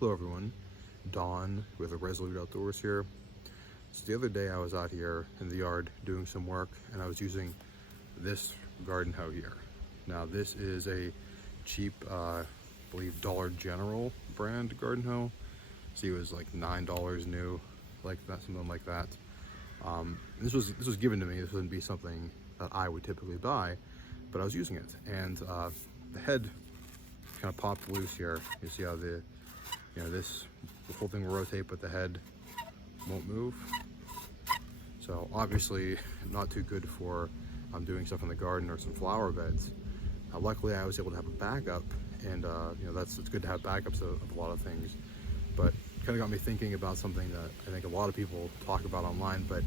Hello everyone, Don with Resolute Outdoors here. So the other day I was out here in the yard doing some work and I was using this garden hoe here. Now this is a cheap, I believe Dollar General brand garden hoe. See, it was like $9 new, like that, something like that. This was given to me. This wouldn't be something that I would typically buy, but I was using it, and the head kind of popped loose here. You see how the whole thing will rotate, but the head won't move. So obviously not too good for doing stuff in the garden or some flower beds. Luckily I was able to have a backup, and it's good to have backups of a lot of things, but kind of got me thinking about something that I think a lot of people talk about online, but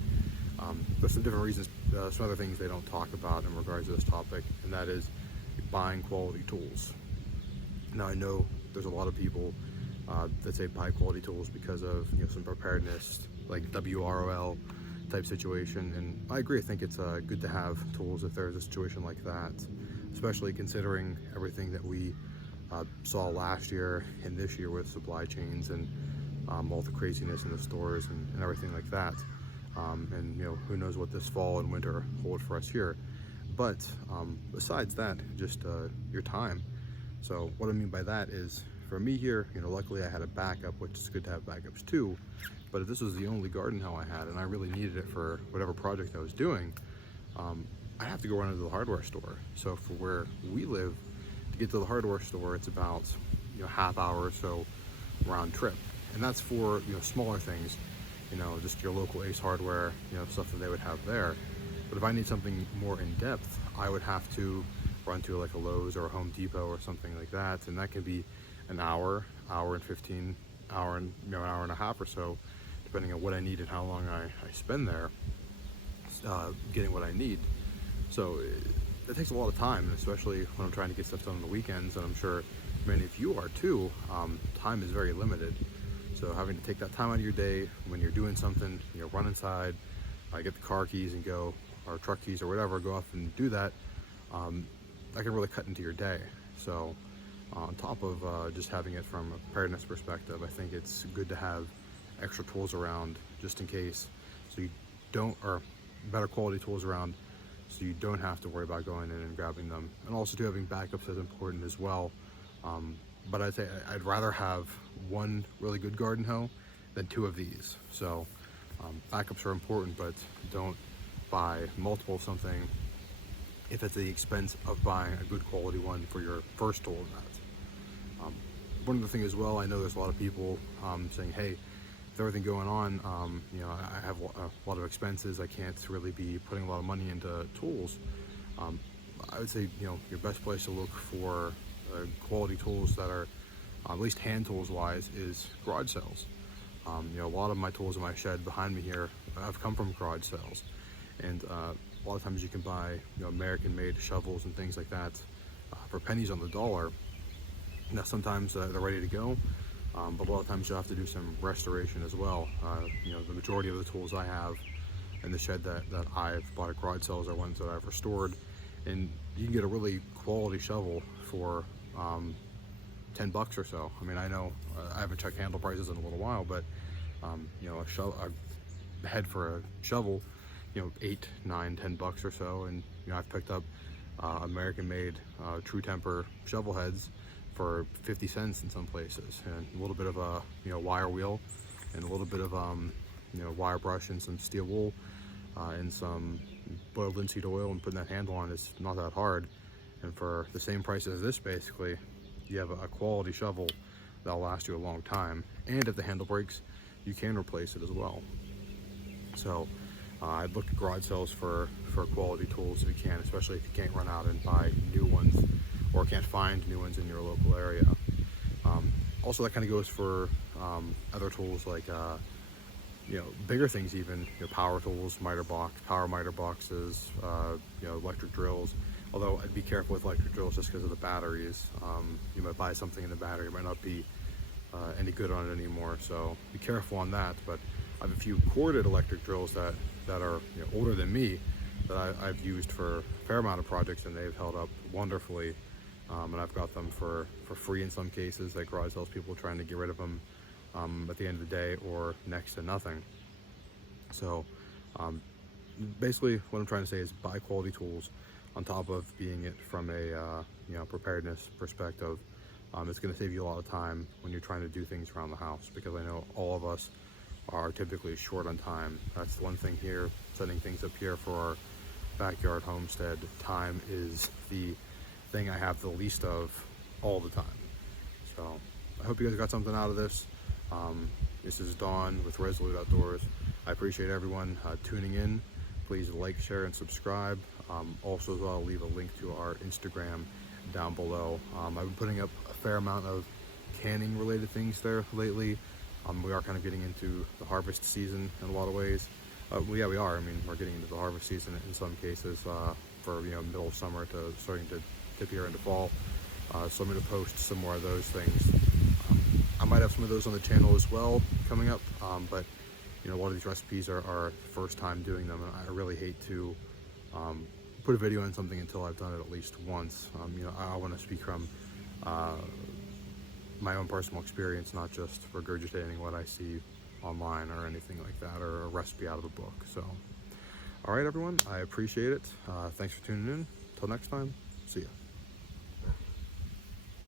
there's some different reasons, some other things they don't talk about in regards to this topic, and that is buying quality tools. Now I know there's a lot of people that say buy quality tools because of some preparedness, like WROL type situation, and I agree. I think it's good to have tools if there's a situation like that, especially considering everything that we saw last year and this year with supply chains and all the craziness in the stores and everything like that. And who knows what this fall and winter hold for us here. But besides that, just your time. So what I mean by that is, for me here, luckily I had a backup, which is good to have backups too. But if this was the only garden hoe I had and I really needed it for whatever project I was doing, I have to go run into the hardware store. So for where we live, to get to the hardware store, it's about half hour or so round trip, and that's for smaller things, just your local Ace Hardware, stuff that they would have there. But if I need something more in depth, I would have to run to like a Lowe's or a Home Depot or something like that, and that can be an hour and 15, hour and an hour and a half or so, depending on what I need and how long I spend there getting what I need. So it takes a lot of time, and especially when I'm trying to get stuff done on the weekends, and I'm sure many of you are too. Time is very limited, so having to take that time out of your day when you're doing something, run inside, get the car keys and go, or truck keys or whatever, go off and do that, that can really cut into your day. So on top of just having it from a preparedness perspective, I think it's good to have extra tools around just in case, so you don't, or better quality tools around, so you don't have to worry about going in and grabbing them. And also too, having backups is important as well. But I'd say I'd rather have one really good garden hoe than two of these. So backups are important, but don't buy multiple of something if it's at the expense of buying a good quality one for your first tool of that. One other thing as well, I know there's a lot of people saying, hey, with everything going on, I have a lot of expenses, I can't really be putting a lot of money into tools. I would say, your best place to look for quality tools that are, at least hand tools wise, is garage sales. A lot of my tools in my shed behind me here have come from garage sales, and a lot of times you can buy American made shovels and things like that for pennies on the dollar. Now sometimes they're ready to go, but a lot of times you'll have to do some restoration as well. The majority of the tools I have in the shed that I've bought at garage sales are ones that I've restored, and you can get a really quality shovel for 10 bucks or so. I mean, I know I haven't checked handle prices in a little while, but a head for a shovel, 8, 9, 10 bucks or so. And I've picked up American made True Temper shovel heads for 50 cents in some places, and a little bit of a wire wheel and a little bit of wire brush and some steel wool and some boiled linseed oil, and putting that handle on is not that hard. And for the same price as this, basically, you have a quality shovel that'll last you a long time. And if the handle breaks, you can replace it as well. So I'd look at garage sales for quality tools if you can, especially if you can't run out and buy new ones or can't find new ones in your local area. Also, that kind of goes for other tools like bigger things, even power tools, power miter boxes, electric drills. Although I'd be careful with electric drills just because of the batteries. You might buy something and the battery might not be any good on it anymore, so be careful on that. But I have a few corded electric drills that are older than me that I've used for a fair amount of projects, and they've held up wonderfully and I've got them for free in some cases, like garage sales people trying to get rid of them at the end of the day, or next to nothing. So basically what I'm trying to say is buy quality tools on top of being it from a preparedness perspective. It's going to save you a lot of time when you're trying to do things around the house, because I know all of us are typically short on time. That's the one thing here, setting things up here for our backyard homestead. Time is the thing I have the least of all the time. So I hope you guys got something out of this. This is Don with Resolute Outdoors. I appreciate everyone tuning in. Please like, share, and subscribe. Also, as well, I'll leave a link to our Instagram down below. I've been putting up a fair amount of canning related things there lately. We are kind of getting into the harvest season in a lot of ways. Yeah, we are. I mean, we're getting into the harvest season in some cases for middle of summer to starting to tip here into fall. So I'm going to post some more of those things. I might have some of those on the channel as well coming up, but a lot of these recipes are first time doing them, and I really hate to put a video on something until I've done it at least once. I want to speak from my own personal experience, not just regurgitating what I see online or anything like that, or a recipe out of a book. So, all right, everyone, I appreciate it. Thanks for tuning in. Till next time, see ya.